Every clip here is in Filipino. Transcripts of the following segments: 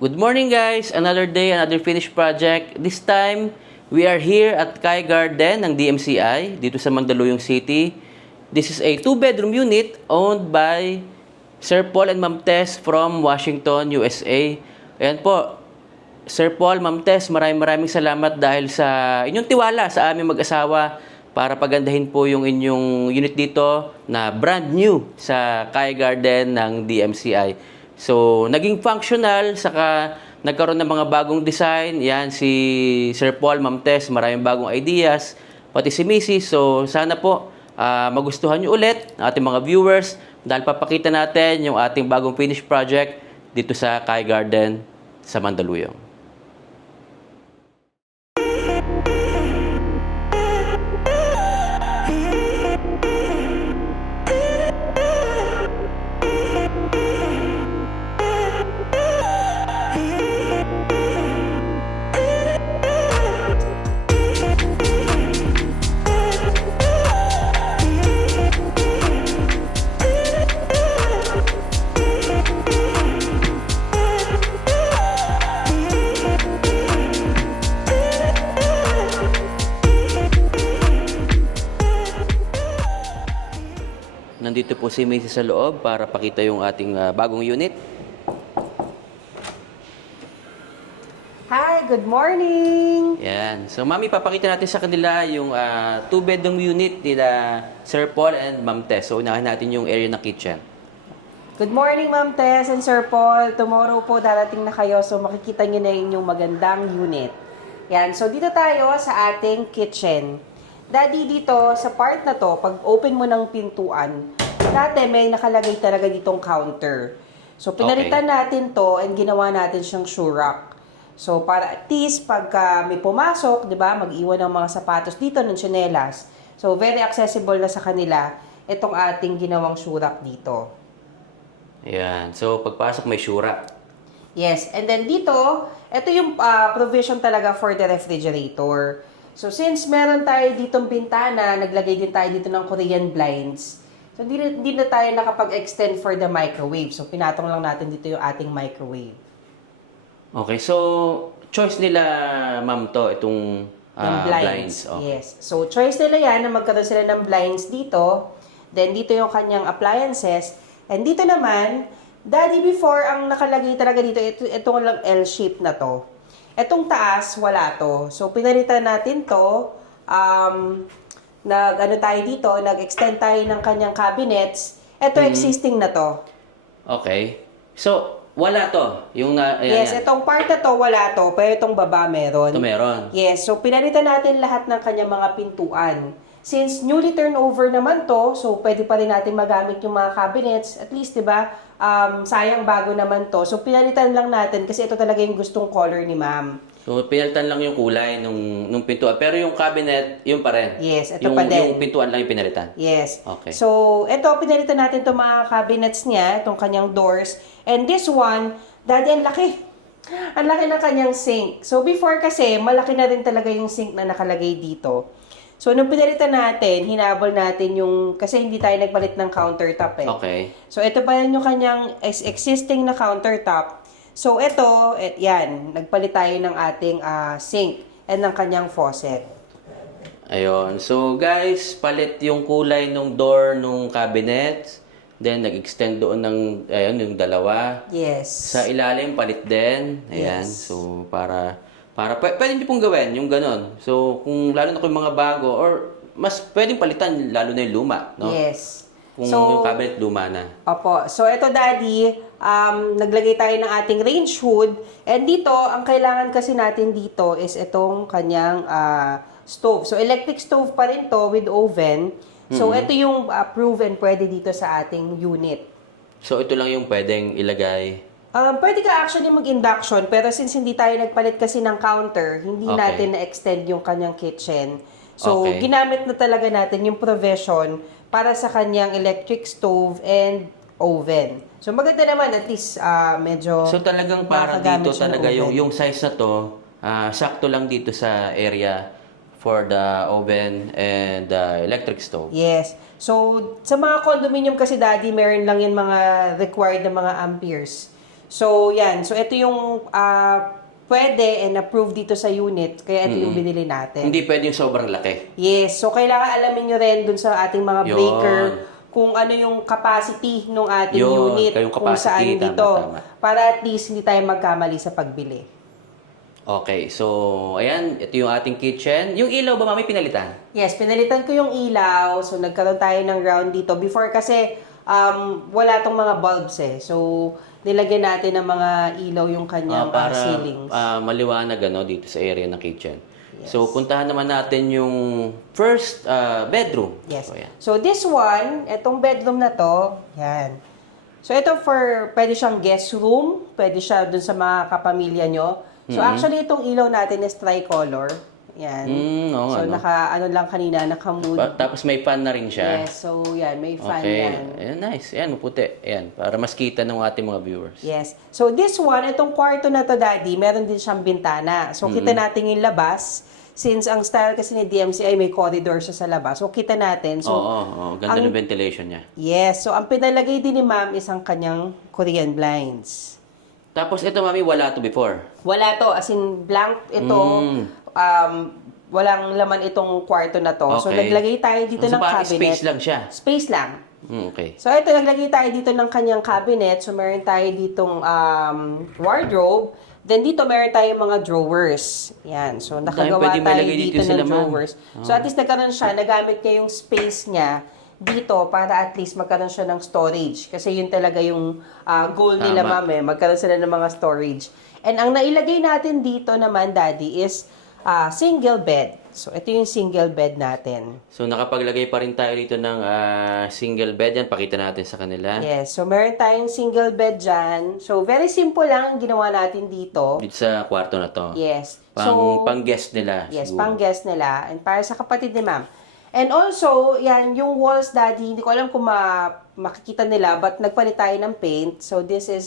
Good morning guys! Another day, another finished project. This time, we are here at Kai Garden ng DMCI dito sa Mandaluyong City. This is a 2-bedroom unit owned by Sir Paul and Ma'am Tess from Washington, USA. Ayan po, Sir Paul, Ma'am Tess, maraming salamat dahil sa inyong tiwala sa aming mag-asawa para pagandahin po yung inyong unit dito na brand new sa Kai Garden ng DMCI. So, naging functional, saka nagkaroon ng mga bagong design. Yan, si Sir Paul, Ma'am Tess, maraming bagong ideas. Pati si Mrs. So, sana po magustuhan nyo ulit ang ating mga viewers dahil papakita natin yung ating bagong finished project dito sa Kai Garden sa Mandaluyong. Nandito po si Macy sa loob para pakita yung ating bagong unit. Hi, good morning! Yan. So, Mami, papakita natin sa kanila yung 2-bedroom unit nila Sir Paul and Ma'am Tess. So, unahin natin yung area ng kitchen. Good morning, Ma'am Tess and Sir Paul. Tomorrow po darating na kayo, so makikita nyo na yung magandang unit. Yan, so dito tayo sa ating kitchen. Daddy, dito sa part na to, pag open mo ng pintuan, dati may nakalagay talaga ditong counter. So, pinalitan natin to and ginawa natin siyang shoe rack. So, para at least pagka may pumasok, di ba, mag-iwan ng mga sapatos dito ng tsinelas. So, very accessible na sa kanila itong ating ginawang shoe rack dito. Ayan. So, pagpasok may shoe rack. Yes. And then dito, ito yung provision talaga for the refrigerator. So, since meron tayo ditong bintana, naglagay din tayo dito ng Korean blinds. So, hindi na tayo nakapag-extend for the microwave. So, pinatong lang natin dito yung ating microwave. Okay. So, choice nila, Ma'am, to, itong blinds. Okay. Yes. So, choice nila yan na magkaroon sila ng blinds dito. Then, dito yung kanyang appliances. And dito naman, Daddy, before, ang nakalagay talaga dito, itong lang L-shape na to. Etong taas, wala to. So, pinalitan natin to. Nag-extend tayo ng kanyang cabinets. Ito, existing na to. Okay. So, wala to. Yes, itong part na to, wala to. Pero itong baba, meron. Ito meron. Yes, so pinalitan natin lahat ng kanyang mga pintuan. Since newly turnover naman to, so pwede pa rin natin magamit yung mga cabinets. At least, di ba, sayang bago naman to. So, pinalitan lang natin kasi ito talaga yung gustong color ni ma'am. So, pinalitan lang yung kulay nung pintuan. Pero yung cabinet, yun pa rin. Yes, ito pa din. Yung pintuan lang yung pinalitan. Yes. Okay. So, ito, pinalitan natin itong mga cabinets niya, itong kanyang doors. And this one, Daddy, ang laki. Ang laki ng kanyang sink. So, before kasi, malaki na rin talaga yung sink na nakalagay dito. So, nung pinalitan natin, hinabol natin yung, kasi hindi tayo nagpalit ng countertop eh. Okay. So, ito pa rin yung kanyang existing na countertop. So, ito, yan, nagpalit tayo ng ating sink and ng kanyang faucet. Ayun. So, guys, palit yung kulay nung door nung cabinet. Then, nag-extend doon ng, yung dalawa. Yes. Sa ilalim, palit din. Ayan. Yes. So, pwede nyo pong gawin yung ganon. So, kung lalo na kung mga bago, or mas pwedeng palitan, lalo na yung luma, no? Yes. Kung yung cabinet luma na. Opo. So, ito, Daddy, naglagay tayo ng ating range hood. And dito, ang kailangan kasi natin dito is itong kanyang stove. So, electric stove pa rin to with oven. So, ito yung proven pwede dito sa ating unit. So, ito lang yung pwedeng ilagay. Pwede ka actually mag-induction, pero since hindi tayo nagpalit kasi ng counter, hindi natin na-extend yung kanyang kitchen. So, ginamit na talaga natin yung provision para sa kanyang electric stove and oven. So, maganda naman, at least medyo... So, talagang para dito talaga yung size na to, sakto lang dito sa area for the oven and the electric stove. Yes. So, sa mga condominium kasi, Daddy, meron lang yung mga required na mga amperes. So, yan. So, ito yung pwede and approved dito sa unit. Kaya ito yung binili natin. Hindi pwede yung sobrang laki. Yes. So, kailangan alamin nyo rin dun sa ating mga Yun. breaker kung ano yung capacity ng ating Yun, unit. kayong Kung saan capacity, dito. tama. Para at least hindi tayo magkamali sa pagbili. Okay, so, ayan, ito yung ating kitchen. Yung ilaw ba, mami, pinalitan? Yes, pinalitan ko yung ilaw. So, nagkaroon tayo ng ground dito. Before kasi, wala tong mga bulbs eh. So, nilagyan natin ng mga ilaw yung kanyang Para ceilings. maliwanag dito sa area ng kitchen. So, puntahan naman natin yung first bedroom. Yes. So, ayan. So, this one, itong bedroom na to, yan. So, ito pwede siyang guest room. Pwede siya dun sa mga kapamilya nyo. So, actually, itong ilaw natin is tricolor. Yan. Oo, So, lang kanina, naka-mood. Tapos may fan na rin siya. Yes, so yan, may fan Okay. yan. Ayan, nice. Ayan, maputi. Ayan, para mas kita ng ating mga viewers. Yes. So this one, itong kwarto na to, Daddy, meron din siyang bintana. So kita natin yung labas. Since ang style kasi ni DMCI may corridor siya sa labas. So kita natin. So, Oo, ganda ng ventilation niya. yes. So ang pinalagay din ni Ma'am is ang kanyang Korean blinds. Tapos ito, mami, wala to before. Wala to. As in, blank ito. Walang laman itong kwarto na to. So Okay. naglagay tayo dito So, ng parang cabinet. space lang siya. Space lang. Okay. So, ito, naglagay tayo dito ng kanyang cabinet. So, meron tayo ditong wardrobe. Then, dito meron tayong mga drawers. Yan. So, nakagawa pwede tayo malagay dito dito yung ng laman. drawers. So, at least nagkaroon siya, nagamit niya yung space niya dito para at least magkaroon siya ng storage. Kasi yun talaga yung goal nila, Tama. ma'am, eh. Magkaroon sila ng mga storage. And ang nailagay natin dito naman, Daddy, is single bed. So, ito yung single bed natin. So, nakapaglagay pa rin tayo dito ng single bed. Yan, pakita natin sa kanila. Yes. So, meron tayong single bed dyan. So, very simple lang ang ginawa natin dito. Dito sa kwarto na to. Yes. Pang guest nila. Yes, siguro. pang guest nila. And para sa kapatid ni ma'am. And also, yan, yung walls, Daddy, hindi ko alam kung makikita nila, but nagpalit tayo ng paint. So, this is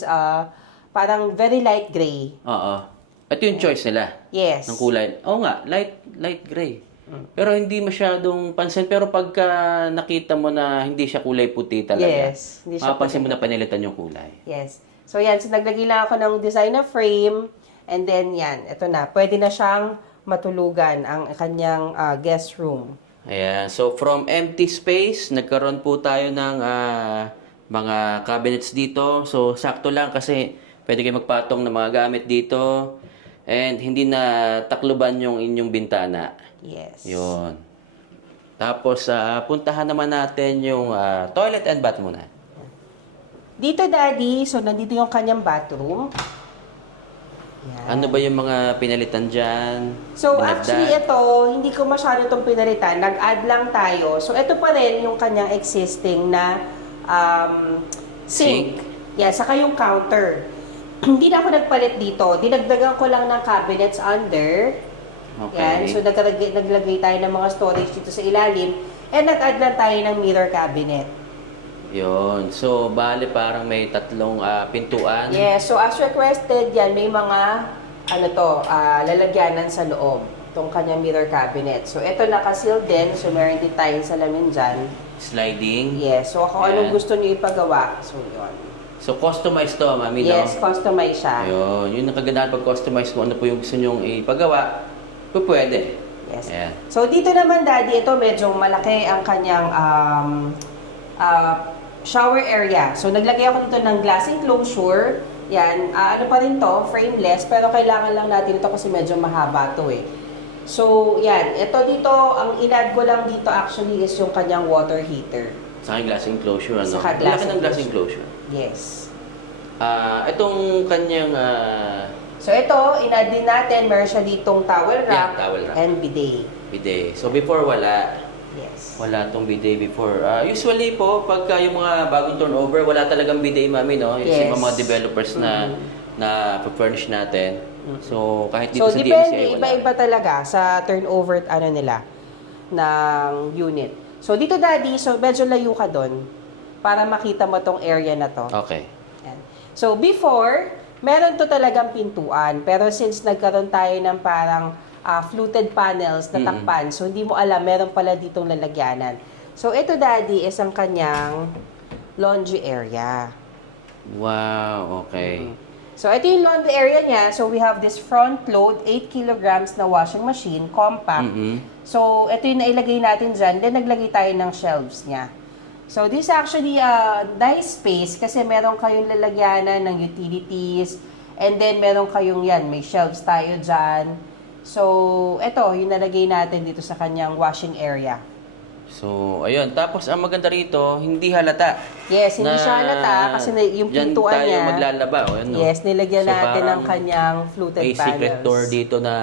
parang very light gray. Oo. Ito yung choice nila. Yes. Ng kulay. Oo nga, light gray. Pero hindi masyadong pansin. Pero pagka nakita mo na hindi siya kulay puti talaga, Yes, hindi siya mapapansin mo na panilitan yung kulay. Yes. So, yan. So, naglagay lang ako ng design na frame. And then, yan. Ito na. Pwede na siyang matulugan ang kanyang guest room. Ayan. So, from empty space, nagkaroon po tayo ng mga cabinets dito. So, sakto lang kasi pwede kayo magpatong ng mga gamit dito. And hindi na takluban yung inyong bintana. Yes. Yun. Tapos, puntahan naman natin yung toilet and bath muna. Dito, Daddy, so nandito yung kanyang bathroom. Yan. Ano ba yung mga pinalitan dyan? So, Dinagdag? actually, ito, hindi ko masyado itong pinalitan. Nag-add lang tayo. So, ito pa rin yung kanyang existing na sink. Yeah, saka yung counter. Hindi na ako nagpalit dito. Dinagdagan ko lang ng cabinets under. Okay. Yan. So, naglagay tayo ng mga storage dito sa ilalim. And nag-add lang tayo ng mirror cabinet. Yun. So, bale parang may tatlong pintuan. Yes, so as requested, yan, may mga, lalagyanan sa loob. Itong kanyang mirror cabinet. So, ito nakaseal din. So, meron din tayong salamin dyan. Sliding. Yes, so kung Ayan. anong gusto niyo ipagawa. So, yun. So, customized to, mami, Yes, no? customize siya. Yun. Yun ang kagandahan pag customize mo. Ano po yung gusto nyong ipagawa, pwede. Yes. Ayan. So, dito naman, Daddy, ito medyo malaki ang kanyang shower area. So, naglagay ako dito ng glass enclosure. Yan, ano pa rin to, frameless, pero kailangan lang natin ito kasi medyo mahaba to eh. So, yan. Ito dito, ang in-add ko lang dito actually is yung kanyang water heater. Sa aking glass enclosure, ano? Saka glass Laki ng glass enclosure. Yes. Itong kanyang So, ito, in-add din natin, meron siya ditong towel rack, Yeah, towel rack. and bidet. bidet. So, before wala. Yes. Wala tong bidet before. Usually po, pagka yung mga bagong turnover, wala talagang bidet, mami, no? Yung Yes. mga developers na furnish natin. So, kahit dito So, sa depende, DMCI, wala. iba-iba talaga sa turnover, nila, ng unit. So, dito, Daddy, so medyo layo ka doon para makita mo tong area na to. Okay. Yan. So, before, meron to talagang pintuan. Pero since nagkaroon tayo ng parang fluted panels na takpan, so hindi mo alam, meron pala ditong lalagyanan. So, ito, Daddy, is ang kanyang laundry area. Wow, okay. So, ito yung laundry area niya. So, we have this front load, 8 kilograms na washing machine, compact. So, ito yung nailagay natin dyan. Then, naglagay tayo ng shelves niya. So, this is actually a nice space kasi meron kayong lalagyanan ng utilities. And then, meron kayong yan, may shelves tayo dyan. So, ito, yung nalagay natin dito sa kanyang washing area. So, ayun. Tapos, ang maganda rito, hindi halata. Yes, hindi siya halata kasi yung pintuan tayo niya. maglalaba. O, ano? Yes, nilagyan natin parang ng kanyang fluted may panels. secret door dito na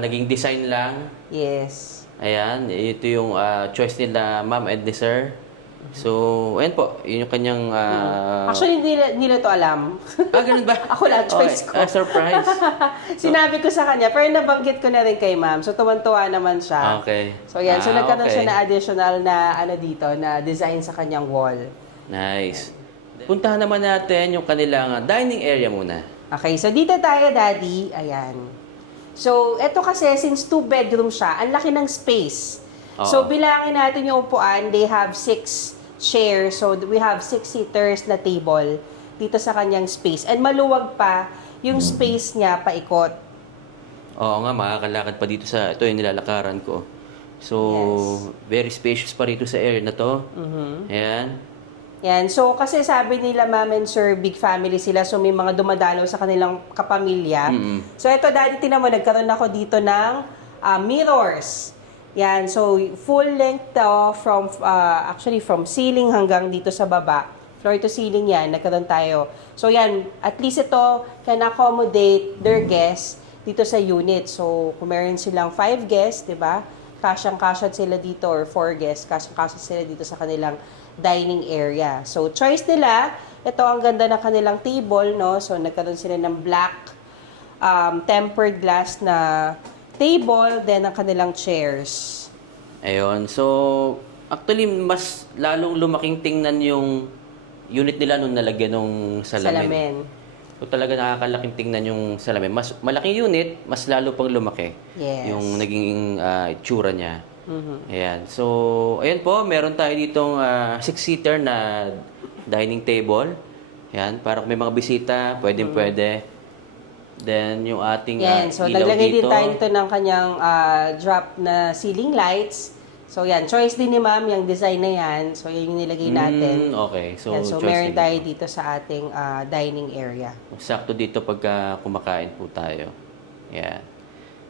naging design lang. Yes. Ayan, ito yung choice nila, ma'am and ni sir. So, ayan po, yun yung kanyang... Actually, hindi nila to alam. ganun ba? Ako lang, choice ko. Surprise. Sinabi ko sa kanya, pero nabanggit ko na rin kay ma'am. So, tuwan-tuwa naman siya. Okay. So, yan. So, nagkaroon okay. siya na additional na, dito, na design sa kanyang wall. Nice. Puntahan naman natin yung kanilang dining area muna. Okay, so dito tayo, Daddy. Ayan. So, eto kasi, since 2-bedroom siya, ang laki ng space. So, bilangin natin yung upuan. They have 6 chairs. So, we have 6 seaters na table dito sa kanyang space. And maluwag pa yung space niya paikot. Oo nga, makakalakad pa dito sa... Ito yung nilalakaran ko. So, very spacious pa rito sa area na to. Ayan. Yan. So, kasi sabi nila, ma'am and sir, big family sila. So, may mga dumadalaw sa kanilang kapamilya. So, ito, Daddy, tinan mo, nagkaroon ako dito ng mirrors. Yan. So, full length to from, actually, from ceiling hanggang dito sa baba. Floor to ceiling yan, nagkaroon tayo. So, yan. At least ito can accommodate their guests dito sa unit. So, kung meron silang 5 guests, di ba? Kasyang-kasya sila dito or 4 guests, kasyang-kasya sila dito sa kanilang dining area. So, choice nila, ito ang ganda ng kanilang table, no? So, nagkaroon sila ng black tempered glass na table, then ang kanilang chairs. Ayun. So, actually, mas lalong lumaking tingnan yung unit nila nung nalagyan ng salamin. So, talaga nakakalaking tingnan yung salamin. Mas malaking unit, mas lalo pang lumaki. Yes. Yung naging itsura niya. Ayan. So, ayan po, meron tayo ditong 6-seater na dining table. Ayan, para kung may mga bisita, pwede. Then, yung ating Yan. So, ilaw naglagay din dito. tayo dito ng kanyang drop na ceiling lights. So, yan. Choice din ni ma'am yung design na yan. So, yan yung nilagay natin. Okay. So, Yan. So, choice meron din tayo ito. dito sa ating dining area. Sakto dito pagka kumakain po tayo. Yan.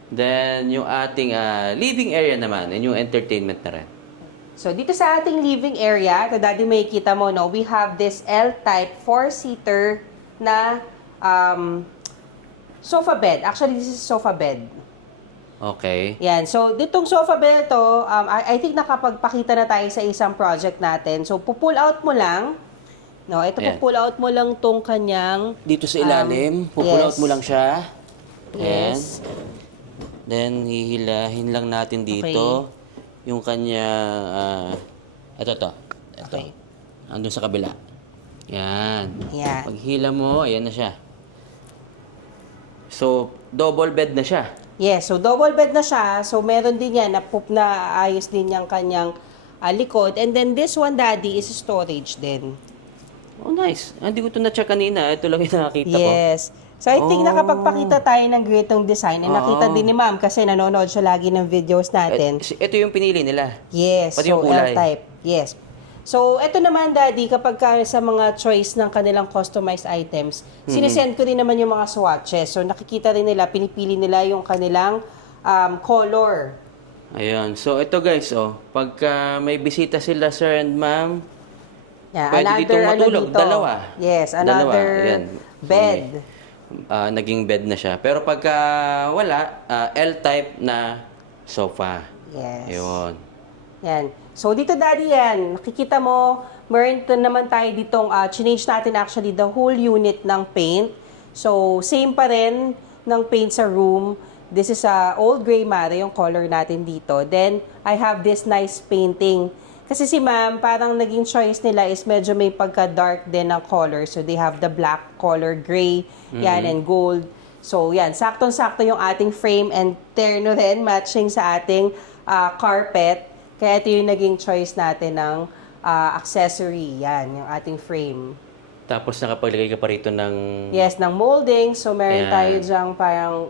Then, yung ating living area naman, and yung entertainment na rin. So, dito sa ating living area, ito Daddy may kita mo, no, we have this L-type 4-seater na sofa bed. Actually, this is sofa bed. Okay. Yan. So, ditong sofa bed ito, I think nakapagpakita na tayo sa isang project natin. So, pull out mo lang. No, ito Ayan. pull out mo lang tong kanyang... Dito sa ilalim, pull out yes. mo lang siya. Ayan. Yes. Then, hihilahin lang natin dito yung kanya... ito. Okay. Andun sa kabila. Yan. Yan. Paghila mo, ayan na siya. So, double bed na siya. Yes, so double bed na siya. So, meron din yan na ayos din yung kanyang likod. And then, this one, Daddy, is storage din. Oh, nice. Hindi ko ito na-check kanina. Ito lang yung nakakita ko. Yes. So, I think nakapagpakita tayo ng gretong design. And nakita din ni ma'am kasi nanonood siya lagi ng videos natin. Ito yung pinili nila. Yes, Pati yung so kulay. L-type. Yes. So, ito naman, Daddy, kapag sa mga choice ng kanilang customized items, sinesend ko din naman yung mga swatches. So, nakikita rin nila, pinipili nila yung kanilang color. Ayun. So, ito guys, pagka may bisita sila, sir and ma'am, Yeah, pwede ditong matulog. dito. Dalawa. Yes, Dalawa. another Ayan. bed. Naging bed na siya. Pero pagka wala, L-type na sofa. Yes. Ayun. Yan. So, dito, Daddy, yan. Nakikita mo, meron naman tayo ditong, change natin actually the whole unit ng paint. So, same pa rin ng paint sa room. This is old gray matte, yung color natin dito. Then, I have this nice painting. Kasi si ma'am, parang naging choice nila is medyo may pagka-dark din ng color. So, they have the black color, gray, yan, and gold. So, yan. Saktong-sakto yung ating frame and terno rin, matching sa ating carpet. Kaya ito yung naging choice natin ng accessory. Yan, yung ating frame. Tapos nakapaglagay ka pa rito ng Yes, ng molding. So, meron Ayan. tayo dyang parang,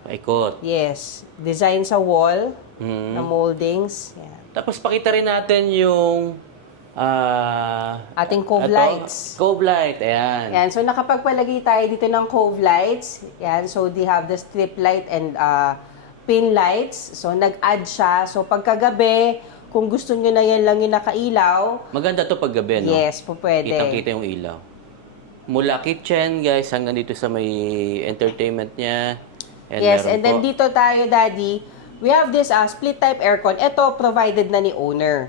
paikot. yes, design sa wall Mhm. na moldings. Yan. Tapos pakita rin natin yung Ating cove lights. Cove light, ayan. Yan, so nakapagpalagay tayo dito ng cove lights. Yan, so they have the strip light and pin lights. So nag-add siya. So pagkagabi, kung gusto nyo na yan lang yung nakailaw, Maganda to pag gabi, no? yes, po pwede. Kitang-kita yung ilaw. Mula kitchen, guys, hanggang dito sa may entertainment niya. And Yes, meron and then po- dito tayo, Daddy, we have this split type aircon. Ito, provided na ni owner.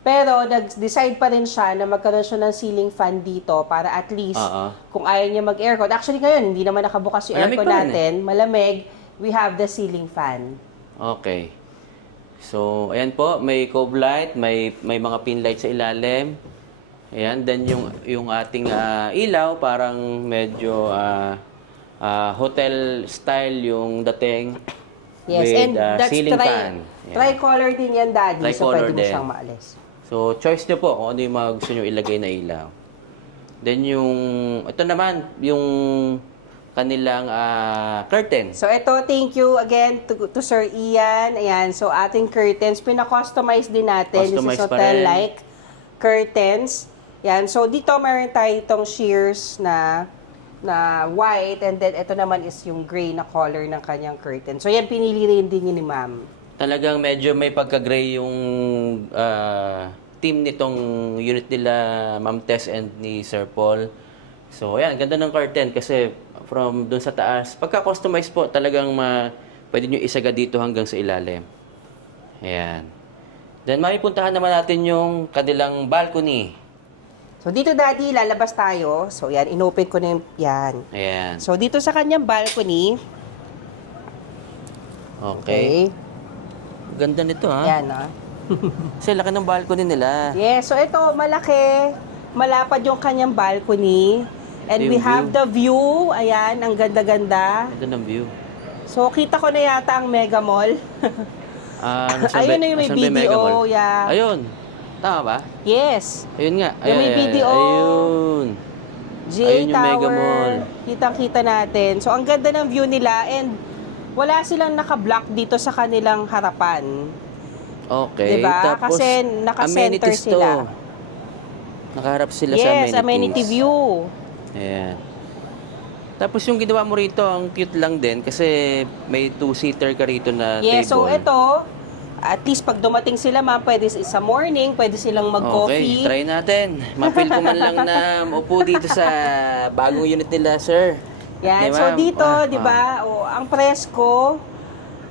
Pero nag-decide pa rin siya na magkaroon siya ng ceiling fan dito para at least Oo. kung ayaw niya mag-aircon. Actually ngayon, hindi naman nakabukas yung Malamig aircon pa rin natin. Malamig. We have the ceiling fan. Okay. So, ayan po, may cove light, may mga pin light sa ilalim. Ayan, then yung ating ilaw, parang medyo hotel style yung dating Yes, with and that's ceiling fan. Ayan. tricolor din yan, Daddy. So, Tricolor pwede mo din. siyang maalis. So, choice nyo po kung ano yung mga gusto nyo ilagay na ilaw. Then ito naman, yung kanilang curtain. So, ito, thank you again to Sir Ian. Ayan, so ating curtains, pina-customize din natin. Customize This is pa rin. hotel-like curtains. Yan, so dito meron tayo itong shears na white, and then ito naman is yung gray na color ng kanyang curtain. So, yan, pinili rin din yun ni ma'am. Talagang medyo may pagka-gray yung team nitong unit nila, Ma'am Tess and ni Sir Paul. So, ayan, ganda ng curtain kasi from doon sa taas, pagka-customize po, talagang pwede nyo isaga dito hanggang sa ilalim. Ayan. Then, maipuntahan naman natin yung kanilang balcony. So, dito, Daddy, lalabas tayo. So, yan, inopen ko na yung, yan. Ayan. So, dito sa kanyang balcony, Okay. Ganda nito, ha? yan, ah. Kasi laki ng balcony nila. Yes, so ito, malaki. Malapad yung kanyang balcony. And Ito we yung have view. the view. Ayan, ang ganda-ganda. Ganda ng view. So, kita ko na yata ang Mega Mall. Nasaan Ayun ba- na yung may nasaan ba Mega BDO, Mall? yeah. Ayun. Tama ba? Yes. Ayun nga. Yung may Ay, BDO. Ayun. GA Ayun yung Tower. Mega Mall. Kitang-kita natin. So, ang ganda ng view nila. And wala silang naka-block dito sa kanilang harapan. Okay. Diba? Tapos, Kasi naka-center amenities to. sila. Nakaharap sila sa Yes, amenities. amenity view. Ayan. Tapos yung ginawa mo rito, ang cute lang din kasi may two-seater ka rito na Yes, so table. ito, at least pag dumating sila, ma'am, pwede sa morning, pwede silang mag-coffee. Okay, try natin. Mapil ko man lang na upo dito sa bagong unit nila, sir. Yan, Di so ba? dito, Ah, 'di ba? Ang presko,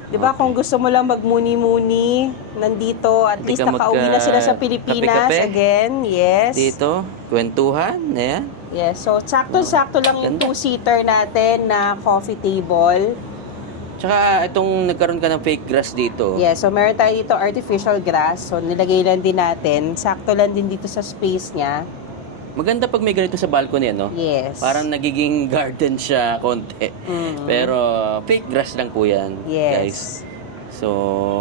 'di ba, kung gusto mo lang magmuni-muni, nandito, at Hindi least ka nakauwi na sila sa magka- Pilipinas kape-kape? again. Yes. Dito, kwentuhan. Ayan. Yes, so sakto-sakto lang yung Ganda. two-seater natin na coffee table. Tsaka itong nagkaroon ka ng fake grass dito. Yes, so meron tayo dito artificial grass. So nilagay lang din natin. Sakto lang din dito sa space niya. Maganda pag may ganito sa balcony, ano? Yes. Parang nagiging garden siya konti. Pero fake grass lang po yan, Yes. guys. So,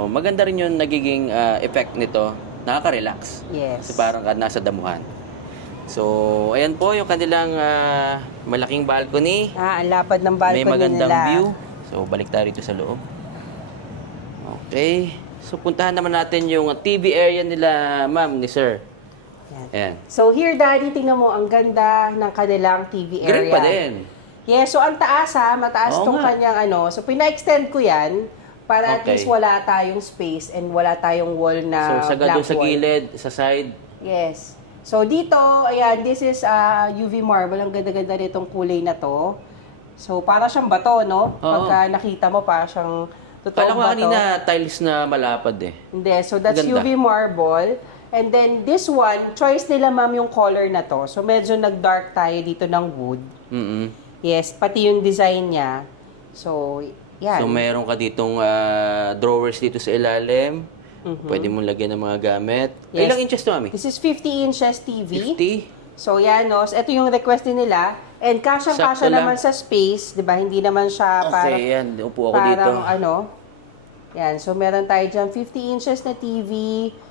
maganda rin yung nagiging effect nito. Nakaka-relax. Yes. Kasi parang ka nasa damuhan. So, ayan po yung kanilang malaking balcony. Ang lapad ng balcony May magandang nila. view. So, balik tayo dito sa loob. Okay. So, puntahan naman natin yung TV area nila, ma'am, ni sir. Yan. Ayan. So here, Daddy, tingnan mo, ang ganda ng kanilang TV area. Green pa din. Yes, so ang taas mataas Oo tong nga. kanyang So pina-extend ko yan para at Okay. least wala tayong space and wala tayong wall na So, sagad black doon sa wall. gilid, sa side. Yes. So dito, ayan, this is UV marble. Ang ganda-ganda nitong kulay na to. So para siyang bato, no? Oo. Pagka nakita mo, para siyang Kala totoong ko bato. kanina tiles na malapad eh. Hindi. So, that's Ganda. UV marble. And then, this one, choice nila, ma'am, yung color na to. So, medyo nag-dark tayo dito ng wood. Mm-mm. Yes, pati yung design niya. So, yan. So, mayroon ka ditong drawers dito sa ilalim. Pwede mong lagyan ng mga gamit. Yes. Ilang inches to, mami? This is 50 inches TV. 50? So, yan, no? Ito yung request din nila. And kasyang-kasya Sakto lang. naman sa space. Di ba? Hindi naman siya parang... Okay, yan. Upo ako dito. Parang yan. So, meron tayo dyan 50 inches na TV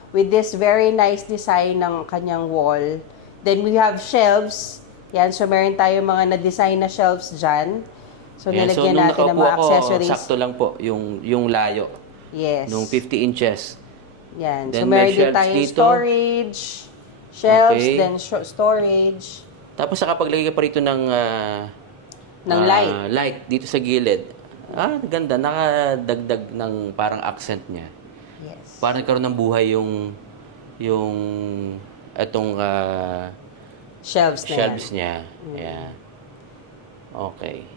with this very nice design ng kanyang wall. Then, we have shelves Yan, so meron tayo mga na-design na shelves dyan. So, Ayan, nilagyan nung natin ng nakaupo mga ako, accessories. sakto lang po yung layo. Yes. Nung 50 inches. Yan. So, Then, may meron din shelves tayong dito. storage, shelves, Okay. then storage. Tapos nakapaglagay ka pa rito ng Ng light. light dito sa gilid. Ganda. Nakadagdag ng parang accent niya. Yes. Parang nagkaroon ng buhay yung etong Shelves na shelves yan. niya. Ayan. Okay.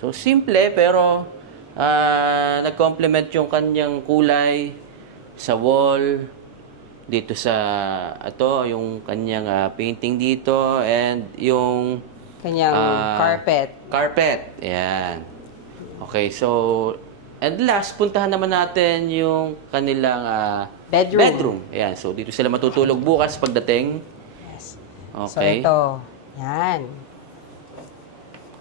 So, simple pero nag-complement yung kanyang kulay sa wall, dito sa yung kanyang painting dito, and yung Kanyang carpet. carpet. Ayan. Okay, so, and last, puntahan naman natin yung kanilang Bedroom. Ayan, so dito sila matutulog bukas pagdating. Yes. Okay. So, ito. Yan.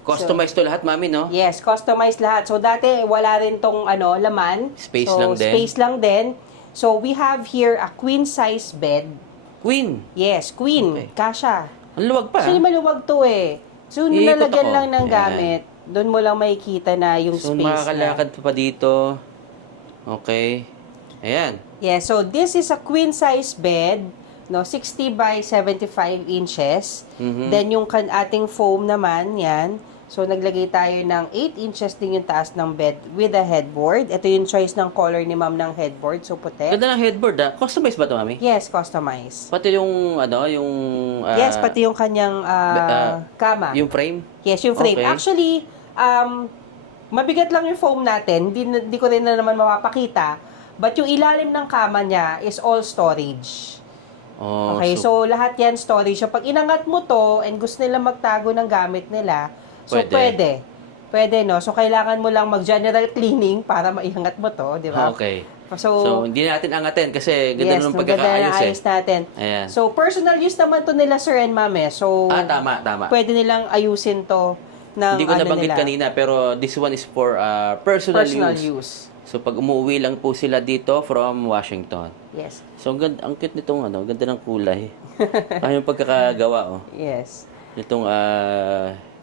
Customized to lahat, mami, no? Yes, customized lahat. So, dati wala rin tong laman. Space so, lang din. Space lang din. So, we have here a queen size bed. Queen. Yes, queen. Okay. Kasha. Ang luwag pa. Actually, maluwag to eh. So, nung Iikot nalagyan ako. lang ng Yan. gamit, doon mo lang makikita na yung So, space makakalakad pa dito. Okay. Ayan. Yeah, so this is a queen size bed, no, 60 by 75 inches. Mhm. Then yung ating foam naman, yan. So naglagay tayo ng 8 inches din yung taas ng bed with a headboard. Ito yung choice ng color ni ma'am ng headboard, so puti. Ganda ng headboard, Customized ba ito, mami? Yes, customized. Pati yung, Yes, pati yung kanyang kama. yung frame? Yes, yung frame. Okay. Actually, mabigat lang yung foam natin. Hindi ko rin na naman mapapakita. But yung ilalim ng kama niya is all storage. Oh, Okay, so lahat yan storage. So pag inangat mo to and gusto nila magtago ng gamit nila, so Pwede. Pwede, no? So kailangan mo lang mag-general cleaning para maiangat mo to, di ba? Okay. So, So, hindi natin angatin kasi ganda yes, nung maganda pagkakaayos na ayos natin. Ayan. So personal use naman to nila sir and ma'am eh. So Tama. pwede nilang ayusin to ng Hindi ko nabanggit nila. kanina, pero this one is for personal use. So, pag umuwi lang po sila dito from Washington. Yes. So, ang cute nitong ganda ng kulay. Kaya yung pagkakagawa, Yes. Nitong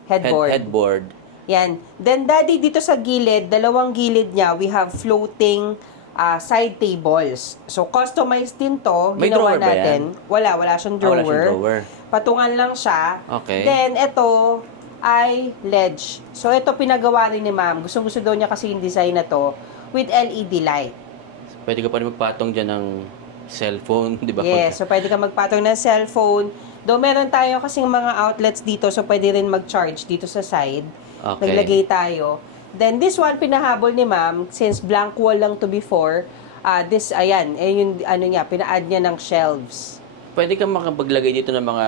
Headboard. headboard. Yan. Then, daddy, dito sa gilid, dalawang gilid niya, we have floating side tables. So, customized din to. May Ginawa drawer ba natin. Wala siyang drawer. Wala siyang drawer. Patungan lang siya. Okay. Then, ito ay ledge. So, ito pinagawa rin ni ma'am. Gusto daw niya kasi yung design na to with LED light. Pwede ka pa rin magpatong dyan ng cellphone, di ba? Yes, so pwede ka magpatong ng cellphone. Though meron tayo kasing mga outlets dito, so pwede rin mag-charge dito sa side. Okay. Naglagay tayo. Then this one, pinahabol ni ma'am, since blank wall lang to before, yung niya, pina-add niya ng shelves. Pwede kang makapaglagay dito ng mga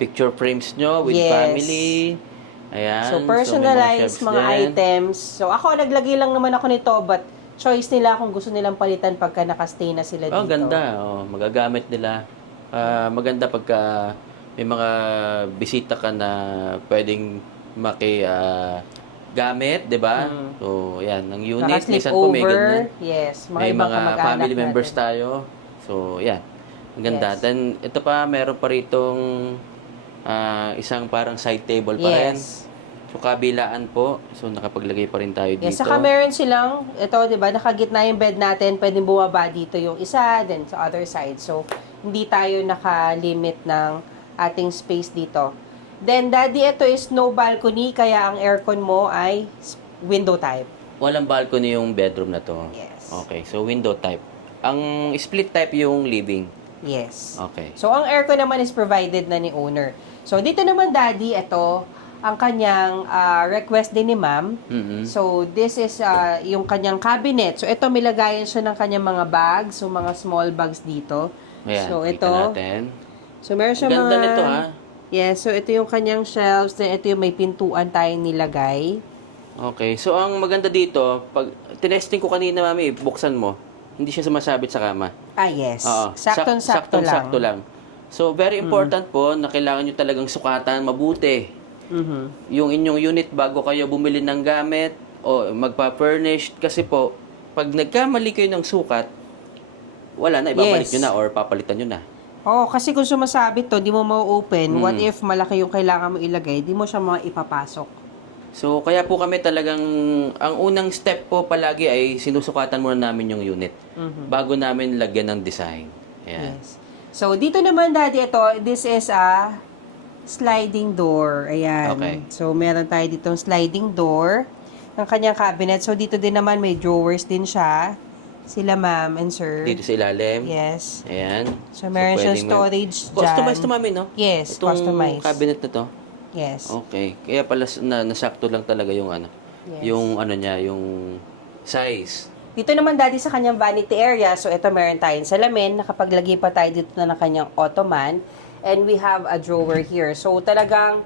picture frames nyo with Yes. family. Ayan. So may personalized shelves mga din. items. So ako, naglagay lang naman ako nito, but choice nila kung gusto nilang palitan pagka nakastay na sila dito. Ganda. Magagamit nila. Maganda pagka may mga bisita ka na pwedeng gamit, di ba? So, yan. Ang unit, minsan po may ganyan. Yes, mga May ibang mga kamag-anak family members natin. tayo. So, yan. Ang ganda. Yes. Then, ito pa, meron pa ritong isang parang side table pa rin. Yes. So, kabilaan po. So, nakapaglagay pa rin tayo dito. Yes, saka meron silang, ito, di ba, nakagitna yung bed natin, pwedeng bumaba dito yung isa, then sa other side. So, hindi tayo nakalimit ng ating space dito. Then, daddy, ito is no balcony, kaya ang aircon mo ay window type. Walang balcony yung bedroom na to. Yes. Okay, so window type. Ang split type yung living. Yes. Okay. So, ang aircon naman is provided na ni owner. So, dito naman, daddy, ito, ang kanyang request din ni ma'am. Mhm. So, this is yung kanyang cabinet. So, ito, milagayan siya ng kanyang mga bags, so mga small bags dito. Ayan, so, kita ito. natin. So, meron siya Ganda mga... nito, ha? Yes, so ito yung kanyang shelves. Then, ito yung may pintuan tayong nilagay. Okay, so ang maganda dito, pag tinesting ko kanina, mami, buksan mo, hindi siya sumasabit sa kama. Yes. Oo. Saktong-sakto lang. Saktong-sakto lang. So, very important po na kailangan nyo talagang sukatan mabuti. Mhm. Yung inyong unit bago kayo bumili ng gamit o magpa-furnish. Kasi po, pag nagkamali kayo ng sukat, wala na, ibabalik Yes. nyo na or papalitan nyo na. Oo, kasi kung sumasabit to, di mo ma-open, what if malaki yung kailangan mo ilagay, di mo siya maipapasok. So, kaya po kami talagang, ang unang step po palagi ay sinusukatan muna namin yung unit bago namin lagyan ng design. Ayan. Yes. So, dito naman, Daddy, ito, this is a sliding door. Ayan. Okay. So, meron tayo ditong sliding door ng kanyang cabinet. So, dito din naman may drawers din siya. Sila, ma'am and sir. Dito sa ilalim. Yes. Ayan. So, meron siyang pwedeng storage dyan. Customize to, mami, no? Yes, Itong customize. cabinet na to. Yes. Okay. Kaya pala nasakto lang talaga yung ano. Yes. Yung ano niya, yung size. Dito naman, Daddy, sa kanyang vanity area, so ito meron tayong salamin, nakapaglagay pa tayo dito na ng kanyang ottoman, and we have a drawer here. So talagang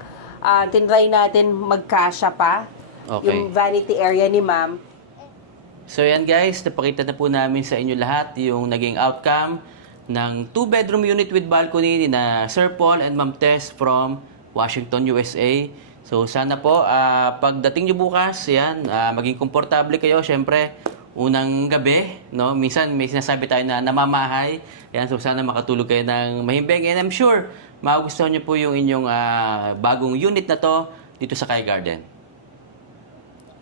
tinry natin magkasya pa Okay. yung vanity area ni ma'am. So yan guys, napakita na po namin sa inyo lahat yung naging outcome ng 2-bedroom unit with balcony ni na Sir Paul and Ma'am Tess from Washington, USA. So sana po, pagdating nyo bukas, yan, maging komportable kayo. Siyempre, unang gabi, no? Minsan may sinasabi tayo na namamahay. Yan, so sana makatulog kayo ng mahimbing. And I'm sure, magugustuhan nyo po yung inyong bagong unit na to dito sa Kai Garden.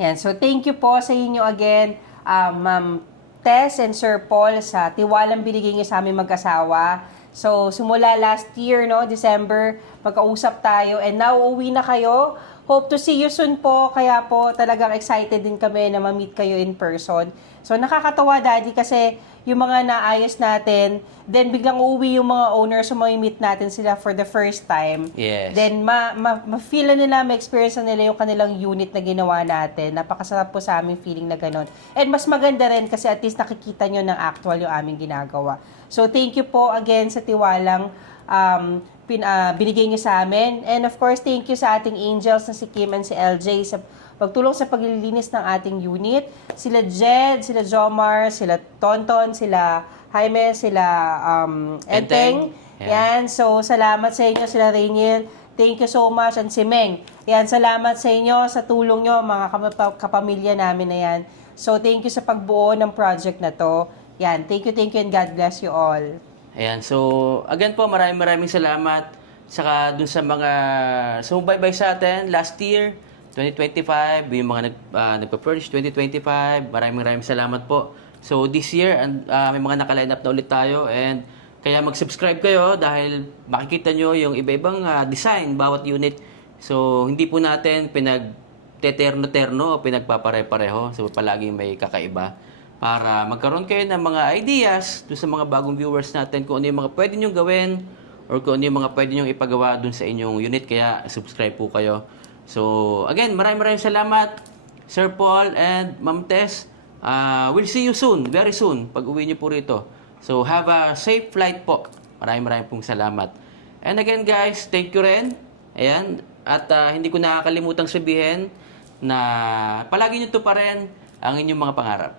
Yan, so thank you po sa inyo again, Ma'am Tess and Sir Paul, sa tiwalang binigay niyo sa aming mag-asawa. So, simula last year, no, December, magkausap tayo, and now uwi na kayo. Hope to see you soon po, kaya po talagang excited din kami na ma-meet kayo in person. So, nakakatawa, Daddy, kasi yung mga naayos natin, then biglang uuwi yung mga owners, so ma-meet natin sila for the first time. Yes. Then, ma-feel na nila, ma-experience na nila yung kanilang unit na ginawa natin. Napakasarap po sa aming feeling na ganun. And mas maganda rin kasi at least nakikita nyo ng actual yung aming ginagawa. So, thank you po again sa tiwalang binigay niyo sa amin. And of course, thank you sa ating angels na si Kim and si LJ sa pagtulong sa paglilinis ng ating unit. Sila Jed, sila Jomar, sila Tonton, sila Jaime, sila Enteng. Yan, so salamat sa inyo, sila Rainiel. Thank you so much. And si Meng. Yan, salamat sa inyo, sa tulong nyo, mga kapamilya namin na yan. So thank you sa pagbuo ng project na to. Yan, thank you, and God bless you all. Ayan, so again po, maraming salamat. Saka dun sa mga sumubaybay sa atin last year, 2025, yung mga nagpa-furnish 2025, maraming salamat po. So this year, may mga naka-line up na ulit tayo, and kaya mag-subscribe kayo dahil makikita nyo yung iba-ibang design bawat unit. So hindi po natin pinag-teterno-terno o pinagpapare-pareho. So palaging may kakaiba, para magkaroon kayo ng mga ideas doon sa mga bagong viewers natin kung ano yung mga pwede nyo gawin or kung ano yung mga pwede nyo ipagawa doon sa inyong unit. Kaya subscribe po kayo. So again, maraming salamat Sir Paul and Ma'am Tess. We'll see you soon, very soon, pag uwi nyo po rito. So have a safe flight po. Maraming pong salamat. And again guys, thank you rin. Ayan. At hindi ko nakakalimutang sabihin na palagi nyo to pa rin ang inyong mga pangarap.